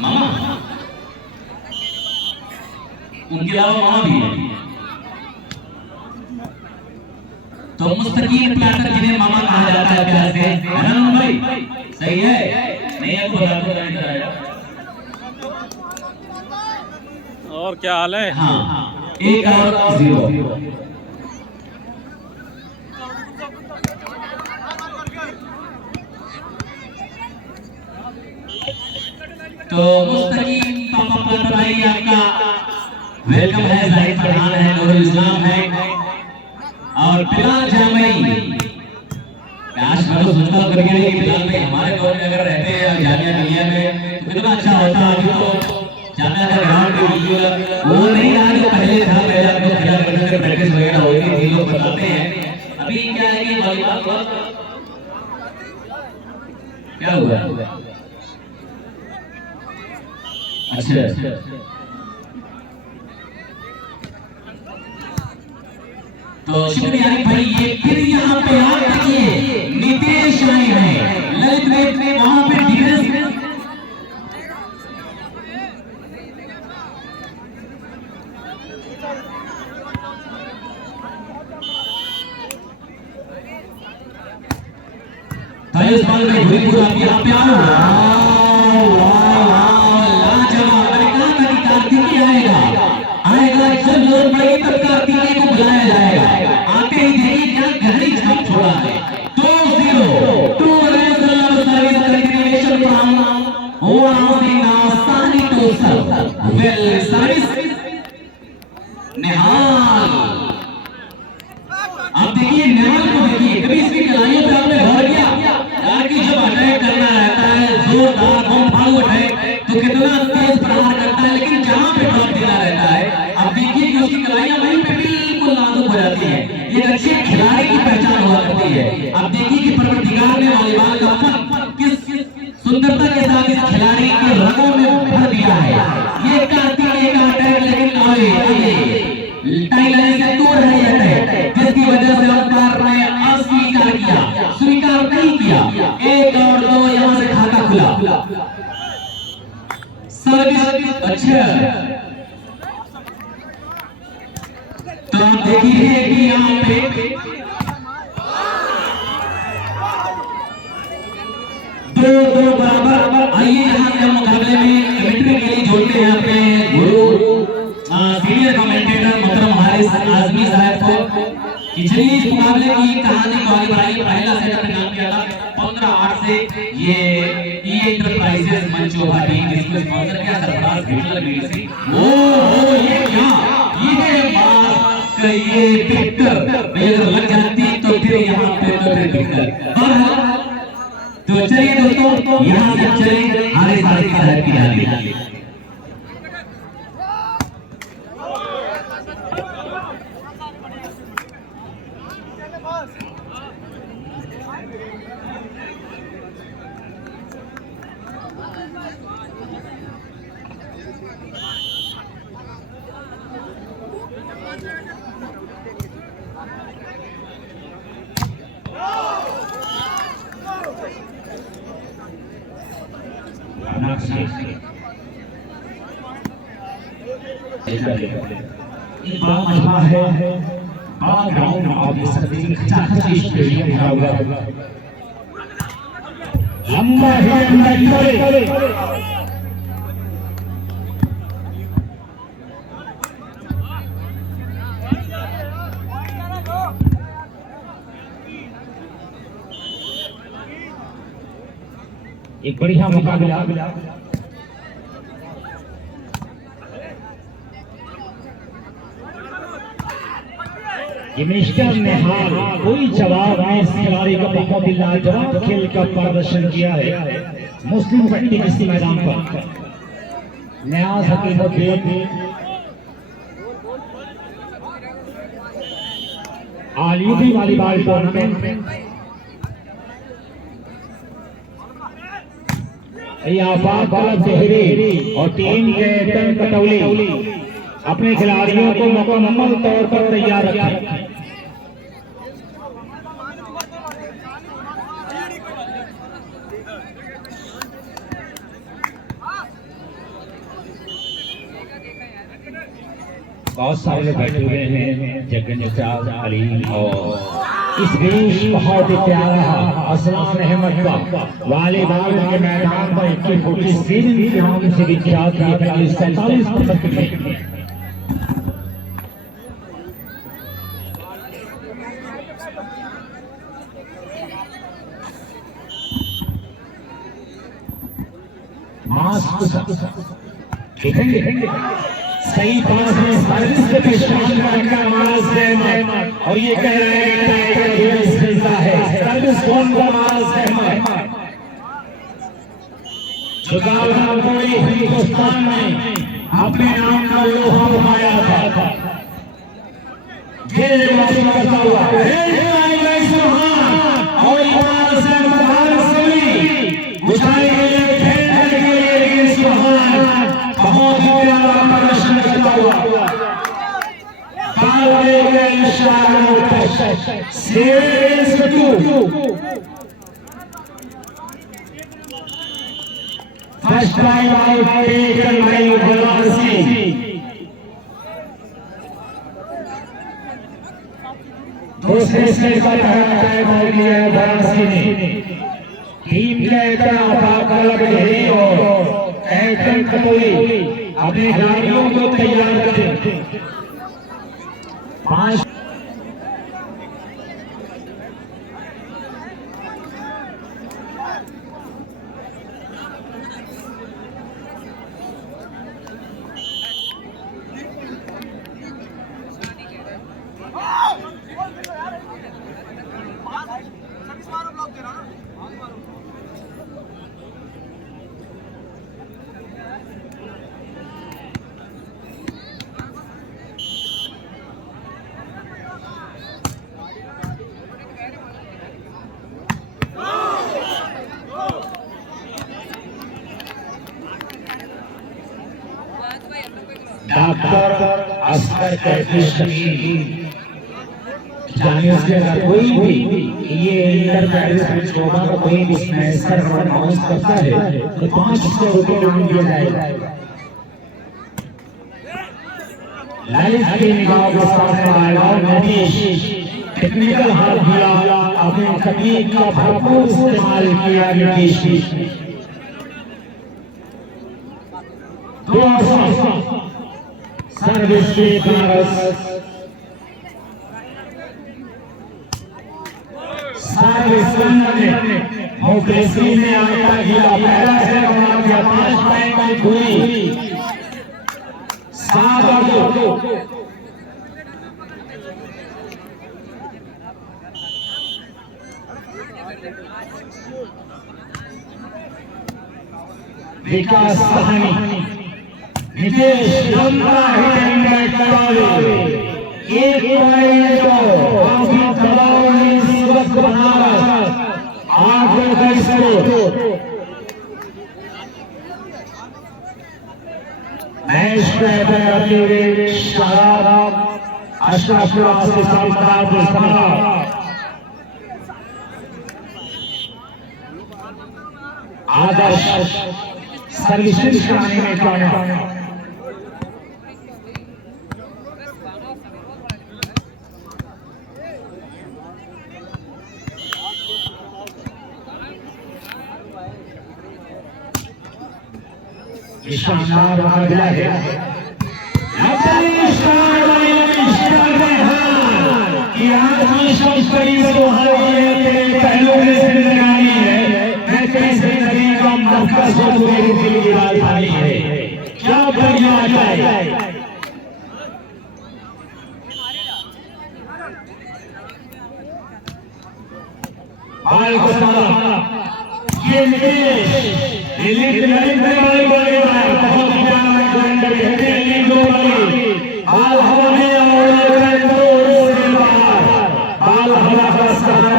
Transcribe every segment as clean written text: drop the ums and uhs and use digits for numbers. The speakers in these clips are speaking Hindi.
मामा, उनके अलावा मामा भी है। तो मुस्तकीम प्लाटर जिन्हें मामा कहा जाता है प्यार से, है ना भाई? सही है, नहीं आपको बता दो इधर आया। और क्या हाल है? हाँ, 1 और 0। तो मुस्तकीम पापा प्लाटर भाई आपका वेलकम है, जाहिद फरहान है, नूरुल इस्लाम है और बिलाल जामई। काश मैं तो सोचता हूँ कभी कि बिलाल भाई हमारे दौर में अगर रहते हैं जामिया मिलिया में तो कितना अच्छा होता। अभी तो जामिया का ग्राउंड भी बिल्कुल वो नहीं रहा जो पहले था। पहले हम लोग खेला करते थे, प्रैक्टिस वगैरह होती थी, लोग बताते हैं। अभी क्या है कि वॉलीबॉल क्या हुआ? अच्छा, तो शुक्रिया भाई। ये फिर यहाँ पे आप देखिए नितेश आए हैं, ललित वेट में वहां पे धीरज। तो इस बार में घुरी पूरा आप यहाँ पे आओ। लाजवाब, मैंने कहा था कि कार्तिकेय आएगा जब लोग पड़ेगी तब कार्तिकेय को बुलाया जाएगा। आते ही देखिए क्या गहरी छाप छोड़ा है। 2-0 टू सर्विस कंटिन्यूएशन फ्रॉम सानी टू सर्व वेल सर्विस निहाल। आप देखिए निहाल को देखिए, कभी इसकी कलाइयों पे आपने गौर किया? लड़की जब अटैक करना रहता है जोरदार बम फाड़ू अटैक तो कितना तेज प्रहार करता है, लेकिन जहां पे ड्रॉप देना रहता है आप देखिए कि उसकी कलाइयां वहीं पे बिल्कुल नाजुक हो जाती है। ये एक अच्छे खिलाड़ी की पहचान हुआ करती है। आप देखिए कि परवरदिगार ने वॉलीबॉल का फन किस सुंदरता के साथ इस खिलाड़ी के रंगों में भर दिया है। ये कार्तिकेय का अटैक, लेकिन टाइलाइन से दूर है ये अटैक, जिसकी वजह से अंपायर ने अस्वीकार किया, स्वीकार नहीं किया। 1 और 2 यहां से खाता खुला। सर्विस अच्छा, तो आप देखिए कि यहाँ पे 2-2 बराबर। आइए यहाँ से हम मुकाबले में कमेंट्री के लिए जोड़ते हैं अपने गुरु सीनियर कमेंटेटर मोहतरम हारिस आजमी साहब को कि चलिए इस मुकाबले की कहानी को आगे बढ़ाइए। पहला सेट अपने नाम किया था 15-8 से ये एंटरप्राइजेस मंचोभा टीम जिसको स्पॉन्सर किया सरफराज भिटल बीसी। ओ ये क्या, ये विक्टर अगर लग जाती तो फिर यहाँ पे तो फिर विक्टर। तो चलिए दोस्तों यहाँ से चले हारिस आजमी साहब की जानिब। बड़ा मजमा है, बड़ा ग्राउंड आप देख सकते हैं, खचाखच स्टेडियम भरा हुआ है, लंबा है एक बढ़िया मुकाबला। ये मिस्टर नेहाल कोई जवाब नहीं, इस खिलाड़ी का बहुत ही लाजवाब खेल का प्रदर्शन किया है मुस्लिम पट्टी किसी मैदान पर। न्याज हकीमुद्दीन आलियूबी वॉलीबॉल टूर्नामेंट देहरी और टीम कैप्टन कटौली अपने खिलाड़ियों को मुकम्मल तौर पर तैयार रखें। बहुत सारे लोग बैठे हुए हैं, जगन अली और इस बीच बहुत ही प्यारा असलाम अहमद का वालीबॉल के मैदान पर 21 फुट की सीरीज के नाम से विख्यात है 47 में। सही पास में सर्विस पे पेशान करके मास अहमद और ये कह रहे हैं सर्विस कौन का मास अहमद जुगाड़ पूरी हिंदुस्तान में अपने नाम का लोहा उठाया था। ये करता हुआ और इमारत से मदार सुनी उठाई गई बहुत ही प्यारा प्रदर्शन करता हुआ first time out taken by बलासी। दूसरे सेट का टाइम आउट लिया है बलासी ने। टीम के अलग है और कैप्टन कटोरी अपने खिलाड़ियों को तैयार करें। 5 डॉक्टर अस्कर कैफी शकील जाने से अगर कोई भी ये इंटर पैरिस में शोभा का कोई भी स्मैशर और अनाउंस करता है तो 500 रुपए इनाम दिया जाएगा। लाइफ की निगाह के सामने आएगा नतीश टेक्निकल हाथ दिया, अपने तकनीक का भरपूर इस्तेमाल किया नतीश। सर्विस के सर्विस मुखलेसी में आया गया पहला से बना दिया 5 पॉइंट की दूरी 7-2। विकास सहानी नितेश लंबा हिट एक पॉइंट को काफी दबाव में इस वक्त बना रहा आगे का स्कोर। मैच में करते हुए शाहराब अशरफ के साथ आदर्श सर्विसेज कराने में कामयाब। शानदार मुकाबला है कि आदमी सब करीब तो पहलू में जिंदगानी है। मैं कैसे नदी का मरकज हो मेरे दिल की राजधानी है। क्या बढ़िया है बाल को सारा ये बहुत बाल हवा में बाल हवा का सहारा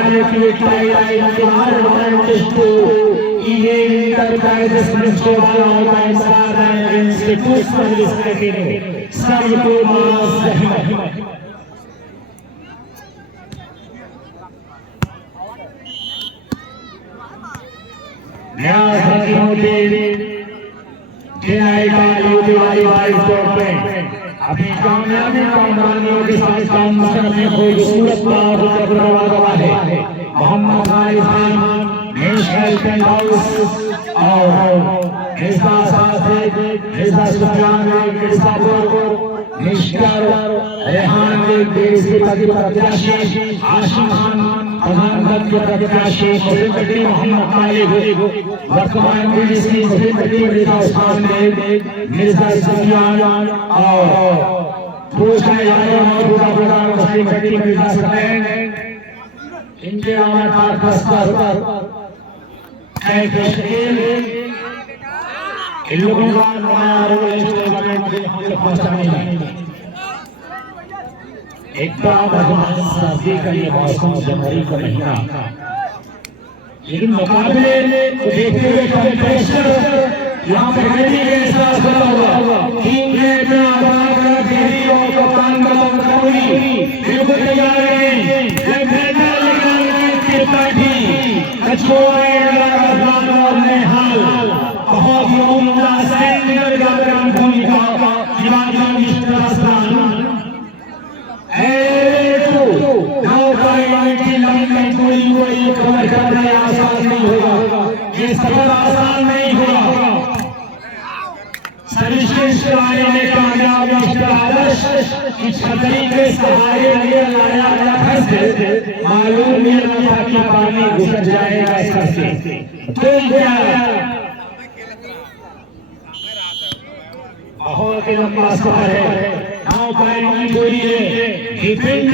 अपनी कामयाबी कामरानियों के साथ काम करने खूबसूरत गवा है Mohammad Arif Khan national tent house और मिर्जा सासिद मिर्जा सुफियान मिर्जापुर निष्कर रेहान देश के प्रत्याशी हाशिम खान प्रधानमंत्री के प्रत्याशी मुस्लिम पार्टी मोहम्मद मालिक वर्तमान DC Muslim party Mirza Usman Mirza Sufiyan और दूसरा यादव मौजूदा मुस्लिम पार्टी मिर्जा सदैन इनके आमद पर इन लोगों का एक सर्दी का ये मौसम जनवरी का महीना लेकिन मुकाबले को देखते हुए टेम्परेचर यहाँ पर गर्मी के एहसास बना हुआ बिल्कुल तैयार बहुत ही उम्दा सैनिक कार्यक्रम भूमिका कवर करना आसान नहीं होगा ये सफर आसान नहीं होगा सर्वश्रेष्ठ ने कामयाब आदर्श की छतरी के सहारे लाया गया घर से मालूम ये न था कि पानी गुजर जाएगा सर से तो क्या बहुत ही लंबा सफर है नाव पानी पूरी है डिपेंड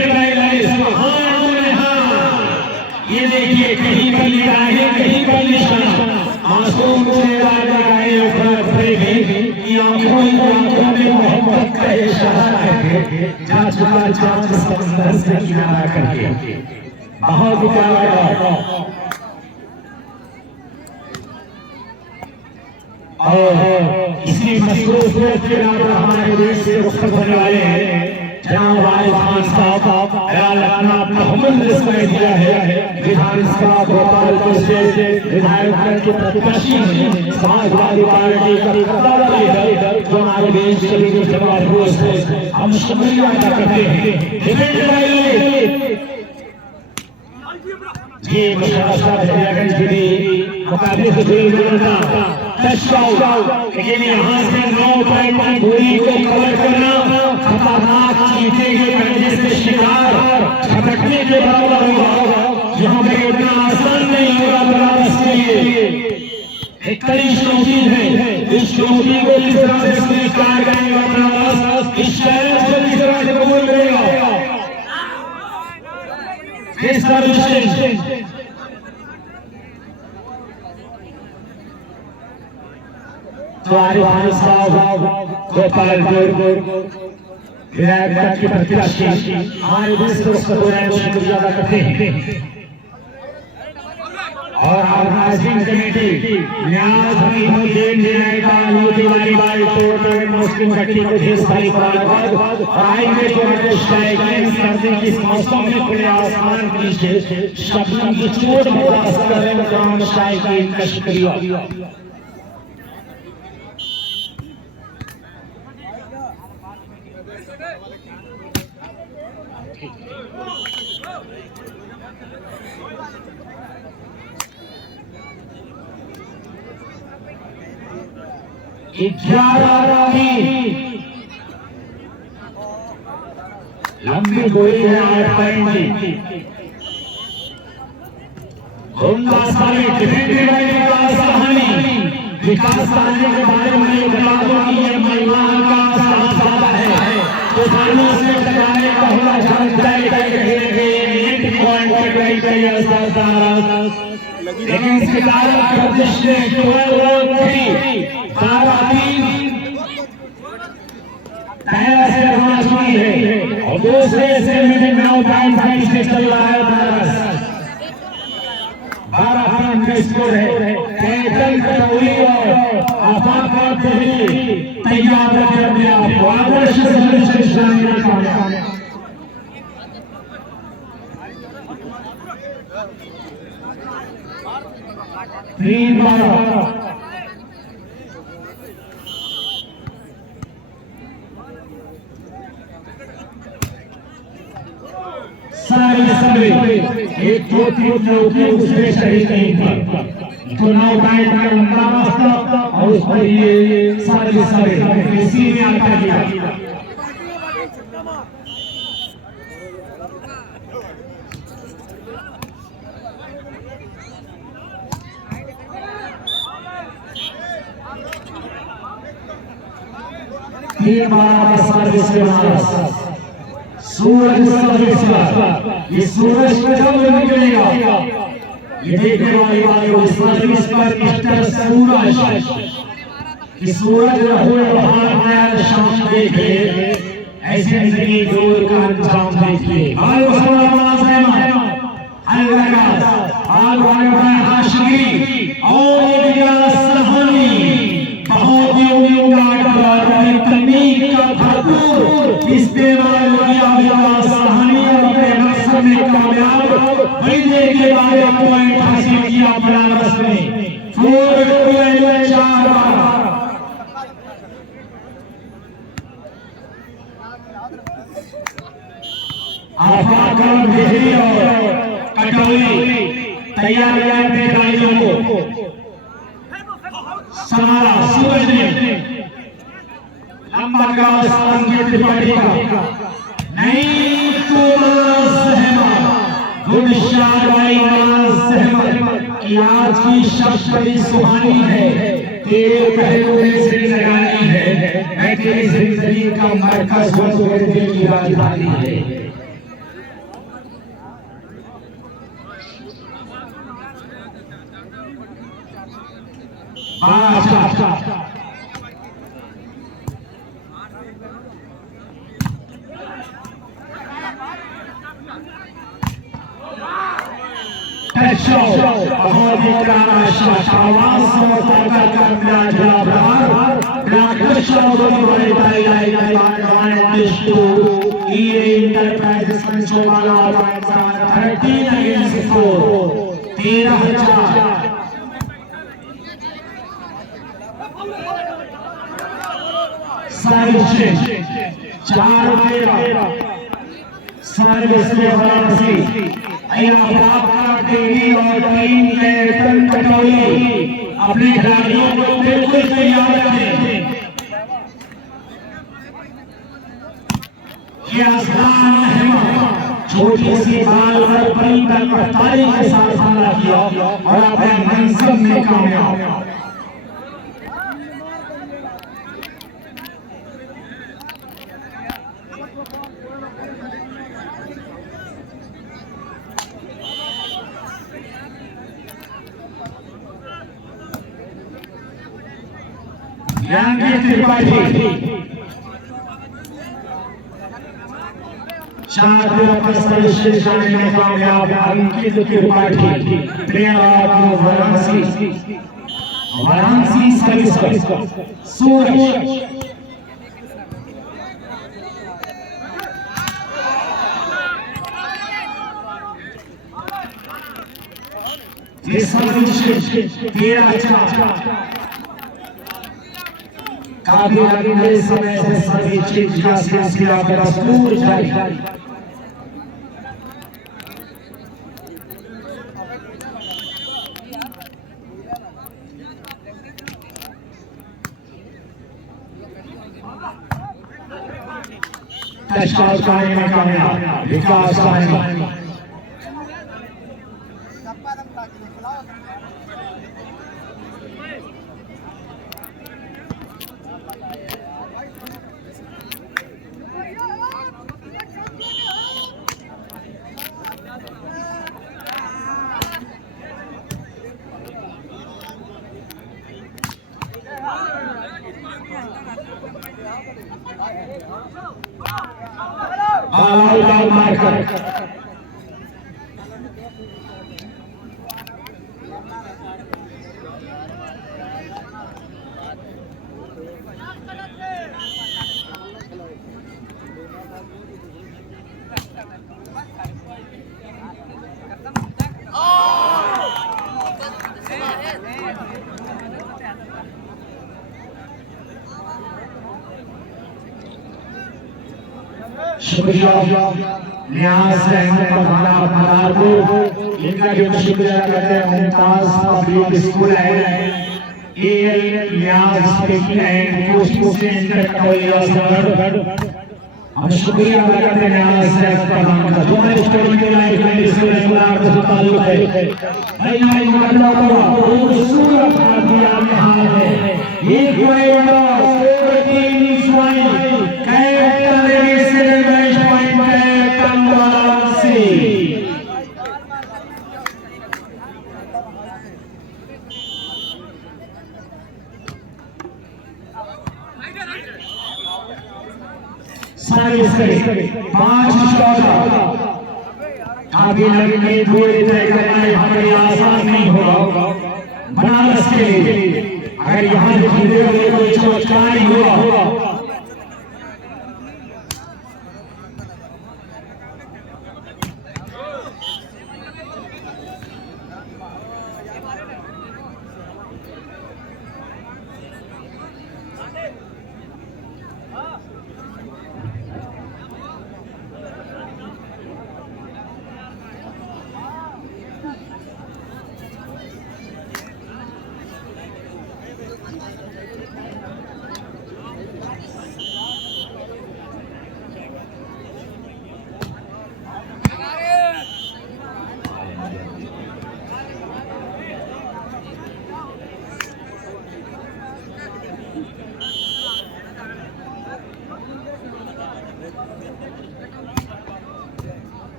ये देखिए कहीं पर निगाहें कहीं पर निशाना मासूम चेहरा लगाए आंखों में मोहब्बत का इशारा है जा चुका चांद समंदर से किनारा करके बहुत प्यारा और इसी मसरूफियत के नाम हमारे देश से रुखसत होने वाले हैं जनाब आरिफ खान साहब अपना हमल दिया है विधानसभा भोपालपुर से विधायक के प्रत्याशी समाजवादी पार्टी का लीडर जो हमारे देश के लिए जवाब हम शुक्रिया अदा करते हैं जी मुशाहरा मुकाबले से लेकिन यहाँ से 9 दूरी को कवर करना खतरनाक चीते के पैसे से शिकार छटकने के बराबर होगा यहाँ पे इतना आसान नहीं होगा बनारस के लिए एक कड़ी चुनौती है इस चुनौती को किस तरह से स्वीकार करेगा बनारस इस चैलेंज को किस तरह से कबूल करेगा इसका विशेष आरिफ साहब गोपालपुर विधायक के प्रत्याशी हमारे देश को शुक्रिया अदा करते हैं और ऑर्गेनाइजिंग कमेटी न्याज हमीदुद्दीन मुस्लिम पार्टी को ढेर सारी मुबारकबाद और आएंगे तो सर्दी के इस मौसम में खुले आसमान के नीचे शबनम की चोट बर्दाश्त कर रहे हैं का शुक्रिया लंबी गोली है 8 पॉइंट की विकास करने के बारे में बता दूं कि ये महिला का साथ ज्यादा है किसानों से टकराने का हुआ लेकिन इसके कारण पहला से होना शुरू है और दूसरे से मुझे 9.5 से चल रहा है भारत 12 रन का स्कोर है कैप्टन कटौली और आफाक तेहरी तैयार कर दिया आदर्श तीन बार सर्वे एक दो तीन चौकी दूसरे शरीर कहीं पर तो नौ टाइम का लंबा रास्ता और उस पर ये सर्वे इसी में आता गया। तीन बार सर्विस के बाद सूरज सर्विस ये सूरज कब निकलेगा ये देखने वाले वाले सर्विस पर मिस्टर सूरज कि सूरज रहो बाहर आया शाम देखे ऐसे जिंदगी दूर का अंजाम देखिए। आलो सलाम सहमा आल वाले हाशिमी और ये सहानी बहुत ही उम्मीद तकनीक का भरपूर इस्तेमाल किया सहानी अपने मकसद में कामयाब बनने के बाद पॉइंट हासिल किया बनारस में 4-12 आफाकरण देहरी और कटौली तैयारियां में गाड़ियों को समारा सूरज ने लंबा का संगीत त्रिपाठी का नहीं तो सहमा गुड शाह भाई सहमा कि आज की शब्द बड़ी सुहानी है तेरे पहलू में से लगानी है मैं तेरी जिंदगी का मरकज हूं तेरे दिल की राजधानी है। सर्विस में वाराणसी और टीम कैप्टन कटौली अपने खिलाड़ियों को बिल्कुल तैयार रखें। ये आसान है छोटी सी बाल पर बड़ी तलवारी के साथ हमला किया और अपने मंजिल में कामयाब। त्रिपाठी में कामयाब अंकित त्रिपाठी वाराणसी सर्विस सूरज काफी लंबे समय से सभी चीज का सिलसिला दस्तूर जारी। टचआउट में कामयाब विकास शुक्रिया। न्याज अहमद पठाना मदारपुर, इनका जो शुक्रिया करते हैं मुमताज पब्लिक स्कूल है, Al Niyaz speaking and coaching centre Katoria sir, हम शुक्रिया अदा करते हैं न्याज अहमद पठाना का जो हमारे स्टूडेंट के लाइफ में इसके रेगुलर से ताल्लुक है। भाई भाई मुकद्दमा तो खूबसूरत दिया यहाँ है, एक बड़ा सूरती निशानी कैप्टन से मैच पॉइंट है कमला से। सारे 5-14 काफी लंबे दूरी तय करना हमारे आसान नहीं होगा बनारस के लिए। अगर यहाँ से जीते तो चमत्कार ही होगा।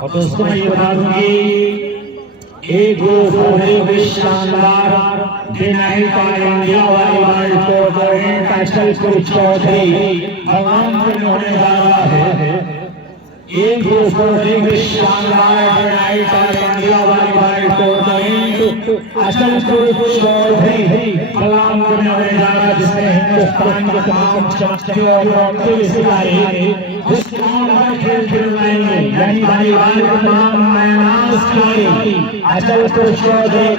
और दोस्तों मैं ये बता दूं कि एक बहुत शानदार दिनाई का India volleyball tournament title Chaudhary Bhagwanpur में होने जा रहा है। एक बहुत शानदार दिनाई का India volleyball tournament Achalpur Chaudhary Bhagwanpur में होने जा रहा है, जिसमें हिंदुस्तान के तमाम चमकते और खिलाड़ी उस खेल खिलवाएंगे, यानी वॉलीबॉल के तमाम मैदान खिलाड़ी अचलपुर चौधरी